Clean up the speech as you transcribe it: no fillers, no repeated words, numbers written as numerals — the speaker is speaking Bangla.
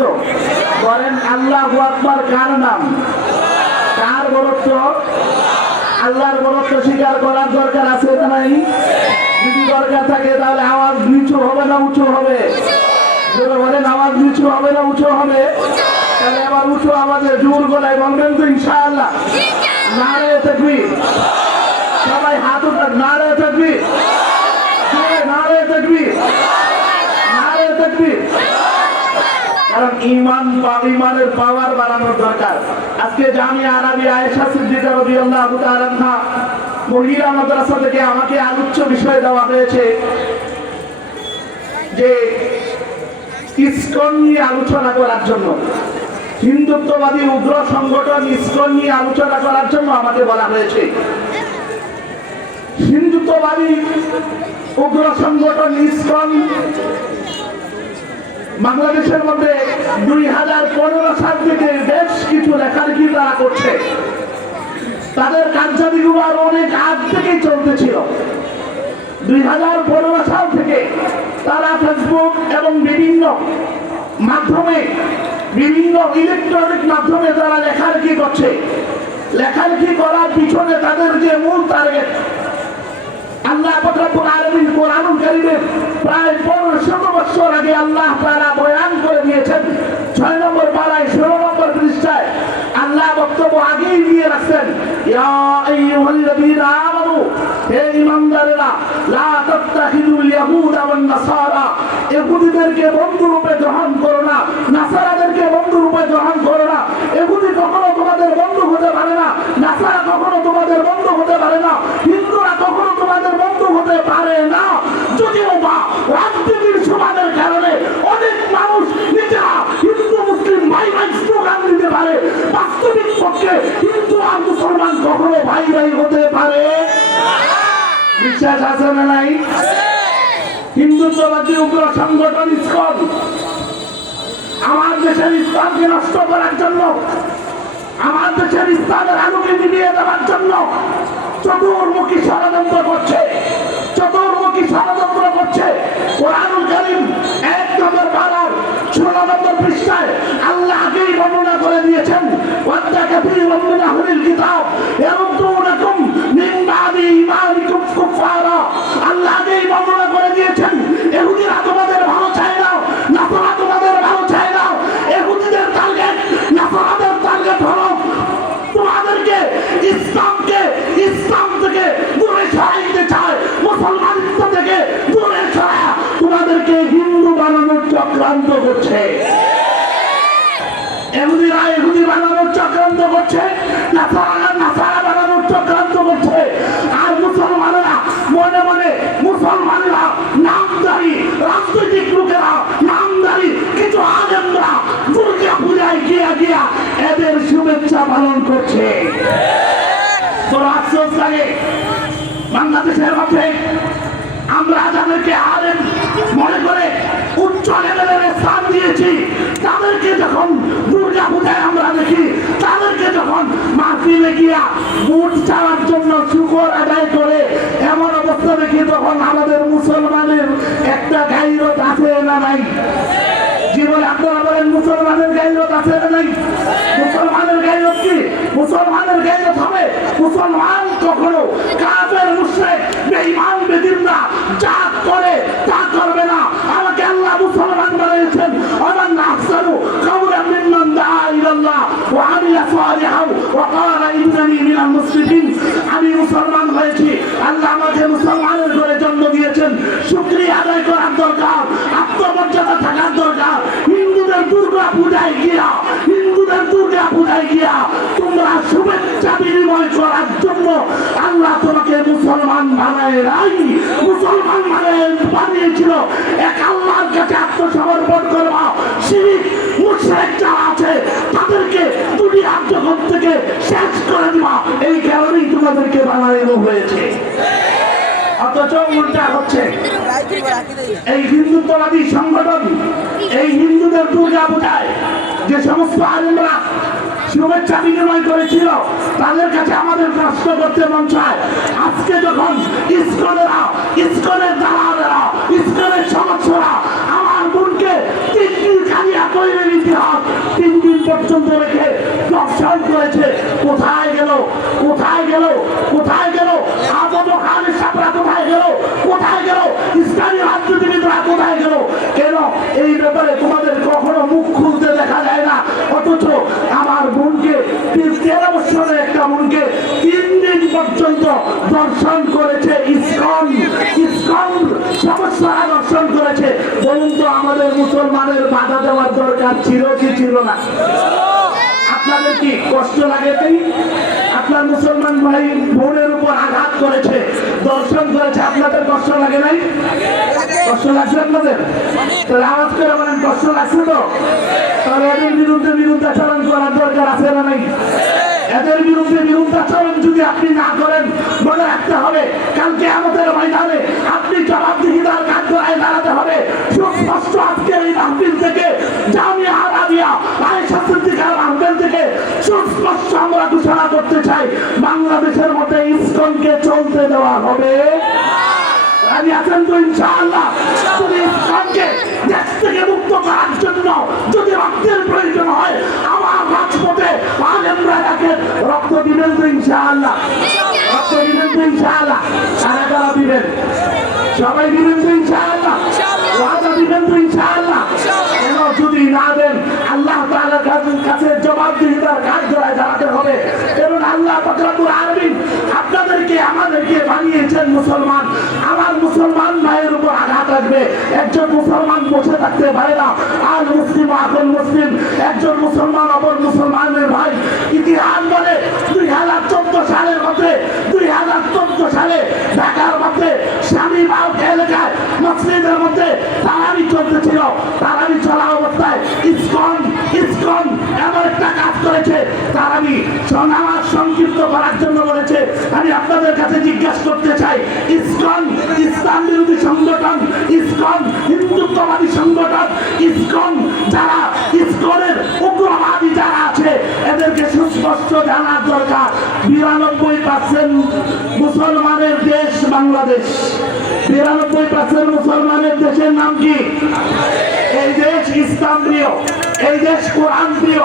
তো? বলেন আল্লাহু আকবার কার নাম? কার বরত্ব? আল্লাহর বরত্ব স্বীকার করার দরকার আছে না নাই? যদি দরকার থাকে তাহলে আওয়াজ নিচু হবে না উঁচু হবে? বলেন আওয়াজ নিচু হবে না উঁচু হবে? তাহলে আবার উঁচু আওয়াজে জোর গলায় বলবেন তো ইনশাআল্লাহ? নারে তাকবীর! সবাই হাত উঠান, নারে তাকবীর! নারে তাকবীর! নারে তাকবীর! কারণ ইমানের পাওয়ার বাড়ানোর দরকার। আজকে জামিয়া আরাবিয়া আয়েশা সিদ্দিকা রাদিয়াল্লাহু তাআলা আনহা মহিলা মাদ্রাসা থেকে আমাকে আলোচ্য বিষয় দেওয়া হয়েছে যে ইসকন নিয়ে আলোচনা করার জন্য, হিন্দুত্ববাদী উগ্র সংগঠন ইসকন নিয়ে আলোচনা করার জন্য আমাকে বলা হয়েছে। হিন্দুত্ববাদী উগ্র সংগঠন ইসকন বাংলাদেশের মধ্যে 2015 সাল থেকে বেশ কিছু লেখালেখি তারা করছে। তাদের কার্যাবলীগুলো আরো অনেক আগ থেকেই চলতেছিল। 2015 সাল থেকে তারা ফেসবুক এবং বিভিন্ন মাধ্যমে, বিভিন্ন ইলেকট্রনিক মাধ্যমে তারা লেখালেখি করছে। লেখালেখি করার পিছনে তাদের যে মূল টার্গেট, আল্লাহ পাক রব্বুল আলামিন কোরআনুল কারীমে প্রায় 1500 বছর আগে আল্লাহ তাআলা বয়ান করে দিয়েছেন। 6 নম্বর পারায় 16 নম্বর পৃষ্ঠায় আল্লাহ বক্তব্য আগেই দিয়ে রাখছেন, ইয়া আইয়ুহাল্লাযীনা আমানু, হে ঈমানদারেরা, লা তাত্তাখিযুল ইয়াহুদা ওয়ান নাসারা, ইহুদীদেরকে বন্ধু রূপে গ্রহণ করো না, নাসারাদেরকে বন্ধু রূপে গ্রহণ করো না। ইহুদী কখনো তোমাদের বন্ধু হতে পারে না, নাসারা কখনো তোমাদের বন্ধু হতে পারে না, হিন্দুরা কখনো তোমাদের বন্ধু হতে পারে না। যদিও বা রাজনীতির সমাজের কারণে অনেক মানুষ নিজেরা হিন্দু মুসলিম ভাই ভাই স্লোগান দিতে পারে, বাস্তবিক পক্ষে হিন্দু আর মুসলমান কখনো ভাই ভাই হতে পারে? বিশ্বাস আছে না নাই? হিন্দুত্ববাদী উগ্র সংগঠন ইসকন আমার দেশের ইসলামকে নষ্ট করার জন্য, আমার দেশের ইসলামের আলোকে নিভিয়ে দেওয়ার জন্য চতুর্মুখী ষড়যন্ত্র করছে, চতুর্মুখী ষড়যন্ত্র করছে। কোরআনুল কারীম 1 নম্বর পারার 16 নম্বর পৃষ্ঠায় আল্লাহ আগেই বর্ণনা করে দিয়েছেন, ওয়াদ্দা কাসীরুম মিন আহলিল কিতাব ইয়ারুদ্দুনাকুম মিন বাদি ঈমানিকুম কুফারা। আল্লাহ আগেই বর্ণনা করে দিয়েছেন, ইহুদিরা তোমাদের ভালো চায় না, নাসারা তোমাদের ভালো চায় না। ইহুদিদের টার্গেট, নাসারাদের টার্গেট হলো তোমাদেরকে ইসলাম থেকে দূরে সরাইতে চায়, মুসলমানিত্ব থেকে দূরে সরায় তোমাদেরকে হিন্দু বানানোর চক্রান্ত করছে। ইহুদিরা ইহুদি বানানোর চক্রান্ত করছে, নাসারা নাসারা বানানোর চক্রান্ত করছে। আর মুসলমানেরা মনে মনে, মুসলমানেরা নামদারি রাজনৈতিক লোকেরা, নামদারি কিছু আলেমরা দুর্গা পূজায় গিয়া গিয়া এদের শুভেচ্ছা পালন করছে। তো আফসোস লাগে, বাংলাদেশের মধ্যে আমরা যাদেরকে আলেম মনে করে উচ্চ লেভেলের স্থান দিয়েছি, তাদেরকে যখন দুর্গা পূজায় আমরা দেখি, তাদেরকে যখন মাহফিলে গিয়া ভোট চাওয়ার জন্য শুকর আদায় করে এমন অবস্থা দেখি, তখন আমাদের মুসলমানের একটা গাইরত আছে না নাই? জীবনে আপনারা বলেন মুসলমানের গাইরত আছে না নাই? মুসলমানের গাইরত কি? মুসলমানের গাইরত হবে, মুসলমান কখনো কাফের মুশরিক বেঈমান বেদিনরা যা করে তা করবে না। আমাকে আল্লাহ মুসলমান বানিয়েছেন, আমার নাহসানু কাওলাম মিম্মান দাআ ইলাল্লাহ ওয়া আমিলা সালিহান ওয়া ক্বালা ইন্নানি মিনাল মুসলিমিন। আমি মুসলমান হয়েছি, আল্লাহ আমাকে মুসলমানের ঘরে জন্ম দিয়েছেন। শুকরিয়া আদায় করার দরকার, আত্মমর্যাদা থাকার দরকার। হিন্দুদের দুর্গা পূজায় গিয়া, হিন্দুদের দুর্গা পূজায় গিয়া তোমরা শুভেচ্ছা বিনিময় করার জন্য আল্লাহ তোমাকে মুসলমান বানায় নাই, মুসলমান বানিয়েছিল এক আল্লাহর কাছে আত্মসমর্পণ করবা। শিরিক মুশরিক যারা আছে তাদেরকে দুনিয়ার জগৎ থেকে শেষ করে দিবা, এই কারণেই তোমাদেরকে বানানো হয়েছে। অথচ উল্টা হচ্ছে, এই হিন্দুত্ববাদী সংগঠন এই হিন্দুদের দুর্গা পূজায় যে সমস্ত আলেমরা শুভেচ্ছা বিনিময় করেছিল, তাদের কাছে আমাদের প্রশ্ন করতে মন চায়, আজকে যখন ইসকনের দালালেরা, ইসকনের সদস্যরা আমার বোনকে তিন দিন কালিয়াকৈরের ইতিহাস 3 দিন পর্যন্ত রেখে দর্শন করেছে। কোথায় গেল কোথায় গেল কোথায় গেল আবু খানের সাপরা কোথায় গেল কোথায় গেল ইসলামী রাজনীতিবিদরা কোথায় গেল? কেন এই ব্যাপারে তোমাদের কখনো মুখ খুলতে দেখা যায় না? অথচ আমার বোনকে 13 বছরের একটা বোনকে 3 দিন পর্যন্ত দর্শন করেছে ইসকন সমস্যারা দর্শন করেছে। বলুন তো আমাদের মুসলমানের বাধা দেওয়ার দরকার ছিল কি ছিল না? আপনাদের কি কষ্ট লাগে? আপনার মুসলমান ভাই বোনের উপর আঘাত করেছে, দর্শন করেছে, আপনাদের কষ্ট লাগে নাই? কষ্ট লাগছে আপনাদের? তাহলে আওয়াজ করে বলেন কষ্ট লাগছে তো? তাহলে এদের বিরুদ্ধে বিরুদ্ধাচরণ করার দরকার আছে না নাই? এদের বিরুদ্ধে বিরুদ্ধাচরণ যদি আপনি না করেন, মনে রাখতে হবে কালকে আমাদের ময়দানে আপনি জবাবদিহিতার কাঠগড়ায় দাঁড়াতে হবে। সুস্পষ্ট আজকের এই মাহফিল থেকে জামিয়া আরাবিয়া আয়েশা সিদ্দিকার মাহফিল থেকে সুস্পষ্ট আমরা ঘোষণা করতে চাই, বাংলাদেশের মধ্যে ইসকনকে চলতে দেওয়া হবে। আমি আছেন তো ইনশাআল্লাহ? যদি ইসলামকে দেশ থেকে মুক্ত করার জন্য যদি রক্তের প্রয়োজন হয়, আমার রাজপথে আলেমরা তাকে রক্ত দিবেন তো ইনশাআল্লাহ? রক্ত দিবেন তো ইনশাআল্লাহ? কারা কারা দিবেন? সবাই দিবেন তো ইনশাআল্লাহ? ওয়াদা দিবেন তো ইনশাআল্লাহ? কেন যদি না দেন আল্লাহ তাআলার কাছে জবাবদিহিতার কাঠগড়ায় দাঁড়াতে হবে। কারণ আল্লাহ পাক রব্বুল আলামিন আপনাদেরকে আমাদেরকে বানিয়েছেন মুসলমান। আমার মুসলমান ভাইয়ের উপর আঘাত আসবে, একজন মুসলমান বসে থাকতে পারে না। আর মুসলিম আকুল মুসলিম, একজন মুসলমান অপর মুসলমানের ভাই। ইতিহাস বলে 2014 সালের মধ্যে 2014 সালে ঢাকার মধ্যে স্বামীবাগ এলাকায় মসজিদের মধ্যে তারাবি চলতেছিল। তারাবি চলা অবস্থায় ইসকন এমন একটা কাজ করেছে, তারাবি নামাজ সংক্ষিপ্ত করার জন্য বলেছে। আমি আপনাদের কাছে জিজ্ঞাসা করতে চাই, ইসকন ইসলাম বিরোধী সংগঠন, ইসকন হিন্দুত্ববাদী সংগঠন, ইসকন যারা ইসকনের উগ্রবাদী যারা আছে এদেরকে সুস্পষ্ট জানার দরকার। 92% মুসলমানের দেশ বাংলাদেশ। 92% মুসলমানের দেশের নাম কি? এই দেশ ইসলাম প্রিয়, এই দেশ কোরআন প্রিয়।